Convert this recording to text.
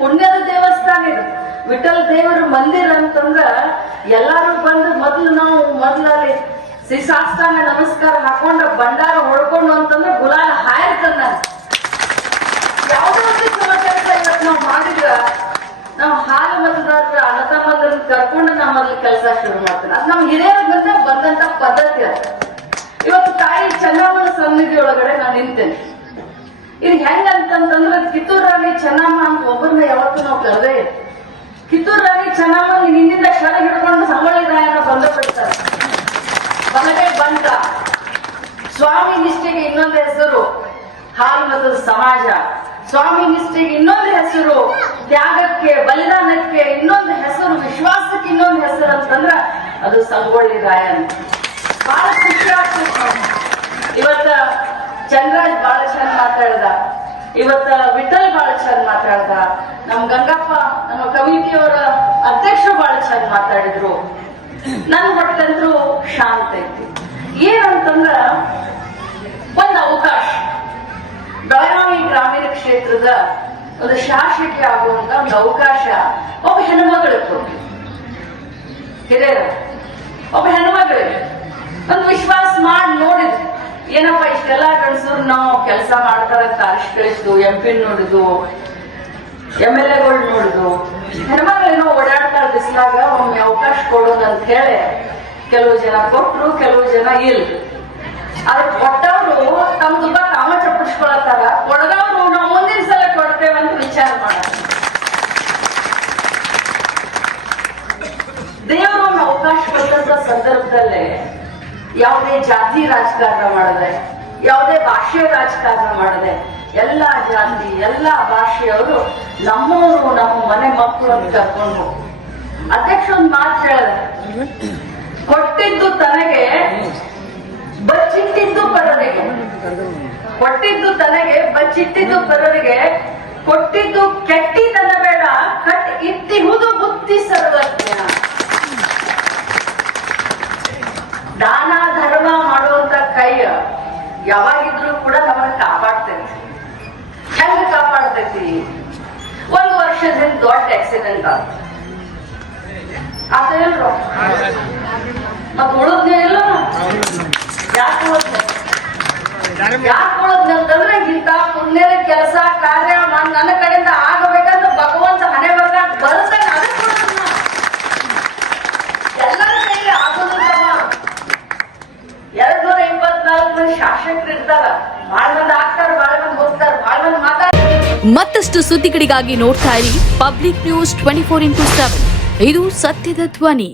ಪುಣ್ಯದ ದೇವಸ್ಥಾನ ಇದು. ವಿಠಲ್ ದೇವರ ಮಂದಿರ ಅಂತಂದ್ರ ಎಲ್ಲಾರು ಬಂದು ಮೊದ್ಲಲ್ಲಿ ಶಿಶಾಸ್ತಾನ ನಮಸ್ಕಾರ ಹಾಕೊಂಡ ಭಂಡಾರ ಹೊಡ್ಕೊಂಡು ಅಂತಂದ್ರೆ ಗುಲಾಲ್ ಹಾಯ್ತಂದ. ಯಾವುದೋ ಒಂದು ಚಲೋ ಕೆಲಸ ಇವತ್ತು ನಾವು ಮಾಡಿದ್ರ ನಾವು ಹಾಲು ಮತದಾರರ ಅಣ್ಣತಮ್ಮಂದ್ರ ಕರ್ಕೊಂಡು ನಾವು ಮೊದ್ಲು ಕೆಲಸ ಶುರು ಮಾಡ್ತೇನೆ. ಅದು ನಮ್ ಹಿರಿಯರ ಬಂದಂತ ಪದ್ಧತಿ ಅದು. ಇವತ್ತು ತಾಯಿ ಚೆನ್ನಮ್ಮನ ಸನ್ನಿಧಿ ಒಳಗಡೆ ನಾನು ನಿಂತೇನೆ. ಇದು ಹೆಂಗಂತಂದ್ರೆ ಕಿತ್ತೂರು ರಾಣಿ ಚೆನ್ನಮ್ಮ ಅಂತ ಒಬ್ಬರನ್ನ ಯಾವತ್ತೂ ನಾವು ಕರೆದೇ ಇಲ್ಲ. ಕಿತ್ತೂರು ರಾಣಿ ಚೆನ್ನಮ್ಮ ಹಿಂದಿಂದ ಶರ ಹಿಡ್ಕೊಂಡು ಸಂಗೊಳ್ಳಿ ರಾಯನ ಬಂದ ಬಿಡ್ತಾರೆ. ಬಲಗೈ ಬಂಟ. ಸ್ವಾಮಿ ನಿಷ್ಠೆಗೆ ಇನ್ನೊಂದು ಹೆಸರು ಹಾಲು ಮತದ ಸಮಾಜ. ಸ್ವಾಮಿ ನಿಷ್ಠೆಗೆ ಇನ್ನೊಂದು ಹೆಸರು ತ್ಯಾಗಕ್ಕೆ ಬಲಿದಾನಕ್ಕೆ ಇನ್ನೊಂದು ಹೆಸರು, ವಿಶ್ವಾಸಕ್ಕೆ ಇನ್ನೊಂದು ಹೆಸರು ಅಂತಂದ್ರ ಅದು ಸಂಗೊಳ್ಳಿ ರಾಯನ್. ಬಹಳ ಖುಷಿ ಆಗ್ತದೆ. ಇವತ್ತ ಚಂದ್ರಾಜ್ ಬಹಳ ಚಂದ ಮಾತಾಡ್ದ, ಇವತ್ತ ವಿಠಲ್ ಬಹಳ ಚಂದ ಮಾತಾಡ್ದ, ನಮ್ ಗಂಗಪ್ಪ ನಮ್ಮ ಕಮಿಟಿಯವರ ಅಧ್ಯಕ್ಷರು ಬಹಳ ಚಂದ ಮಾತಾಡಿದ್ರು. ನನ್ ಹೊಟ್ಟಂತ್ರು ಶಾಂತ ಐತಿ. ಏನಂತಂದ್ರ ಒಂದು ಅವಕಾಶ ಬೆಳಗಾವಿ ಗ್ರಾಮೀಣ ಕ್ಷೇತ್ರದ ಒಂದು ಶಾಸಕಿ ಆಗುವಂತ ಒಂದು ಅವಕಾಶ ಒಬ್ಬ ಹೆಣ್ಮಗಳಿಗೆ ಕೊಟ್ಟು ಹಿರಿಯರ ಒಬ್ಬ ಹೆಣ್ಮಗಳಿಗೆ ಒಂದು ವಿಶ್ವಾಸ ಮಾಡಿ ನೋಡಿದ್ರು. ಏನಪ್ಪಾ ಇಷ್ಟೆಲ್ಲಾ ಗಂಡಸರು ನಾವು ಕೆಲಸ ಮಾಡ್ತಾರಂತ ಅರಿಶ್ ಕಳಿಸಿದ್ದು, MP ನೋಡಿದ್ದು, MLA ನೋಡಿದ್ದು, ಹೆಣ್ಮಗಳೇನೋ ಓಡಾಡ್ತಾ ಬಿಸಿಲಾಗ ಒಮ್ಮೆ ಅವಕಾಶ ಕೊಡೋದು ಅಂತ ಹೇಳಿ ಕೆಲವು ಜನ ಕೊಟ್ರು, ಕೆಲವು ಜನ ಇಲ್ಲ. ಅದಕ್ಕೆ ಕೊಟ್ಟವ್ರು ತಮ್ಮ ದುಬ್ಬ ತಾವ ಚಪ್ಪಿಸ್ಕೊಳತ್ತಾರ, ಕೊಡದವ್ರು ನಾವು ಮುಂದಿನ ಸಲ ಕೊಡ್ತೇವಂತ ವಿಚಾರ ಮಾಡ. ದೇವರು ಒಂದು ಅವಕಾಶ ಕೊಟ್ಟಂತ ಸಂದರ್ಭದಲ್ಲೇ ಯಾವುದೇ ಜಾತಿ ರಾಜಕಾರಣ ಮಾಡದೆ, ಯಾವುದೇ ಭಾಷೆಯ ರಾಜಕಾರಣ ಮಾಡದೆ, ಎಲ್ಲಾ ಜಾತಿ ಎಲ್ಲಾ ಭಾಷೆಯವರು ನಮ್ಮವರು ನಮ್ಮ ಮನೆ ಮಕ್ಕಳು ಅಂತ ಕರ್ಕೊಂಡು ಅಧ್ಯಕ್ಷ ಒಂದು ಮಾತು ಹೇಳಿದೆ, ಕೊಟ್ಟಿದ್ದು ತನಗೆ ಬಚ್ಚಿಟ್ಟಿದ್ದು ಪರರಿಗೆ, ಕೊಟ್ಟಿದ್ದು ತನಗೆ ಬಚ್ಚಿಟ್ಟಿದ್ದು ಪರರಿಗೆ, ಕೊಟ್ಟಿದ್ದು ಕೆಟ್ಟಿತನ ಬೇಡ ಕಟ್ ಇಟ್ಟಿಹುದು ಬುದ್ಧಿ ಸರ್ವಜ್ಞ. ದಾನ ಧರ್ಮ ಮಾಡುವಂತ ಕೈ ಯಾವಾಗಿದ್ರು ಕೂಡ ನಮ್ಮನ್ನ ಕಾಪಾಡ್ತೈತಿ. ಹೆಂಗ ಕಾಪಾಡ್ತೈತಿ? ಒಂದು ವರ್ಷದಿಂದ ದೊಡ್ಡ ಆಕ್ಸಿಡೆಂಟ್ ಆತ ಇಲ್ರೋ, ಮತ್ ಉಳಿದ್ನೇ ಇಲ್ಲ. ಯಾಕೆ ಉಳಿದ್ನಂತಂದ್ರೆ ಇಂಥ ಪುಣ್ಯದ ಕೆಲಸ ಕಾರ್ಯ ನನ್ನ ಕಡೆಯಿಂದ ಆಗಬೇಕಂತ ಭಗವಂತ ಮನೆ ಬರ್ದಾಗ ಬರ್ತಾನೆ. ಅದಕ್ಕೆ ಎಲ್ಲರ ಕೈಲಿ ಆಗೋದಿಲ್ಲ. 224 ಮಂದಿ ಶಾಸಕರು ಇರ್ತಾರ, ಬಹಳ ಮಂದಿ ಆಗ್ತಾರ, ಬಹಳ ಮಂದಿ ಹೋಗ್ತಾರ, ಬಹಳ ಮಂದಿ ಮಾತಾಡ್ತಾರೆ. ಮತ್ತಷ್ಟು ಸುದ್ದಿಗಳಿಗಾಗಿ ನೋಡ್ತಾ ಇರಿ ಪಬ್ಲಿಕ್ ನ್ಯೂಸ್ 24x7. ಇದು ಸತ್ಯದ ಧ್ವನಿ.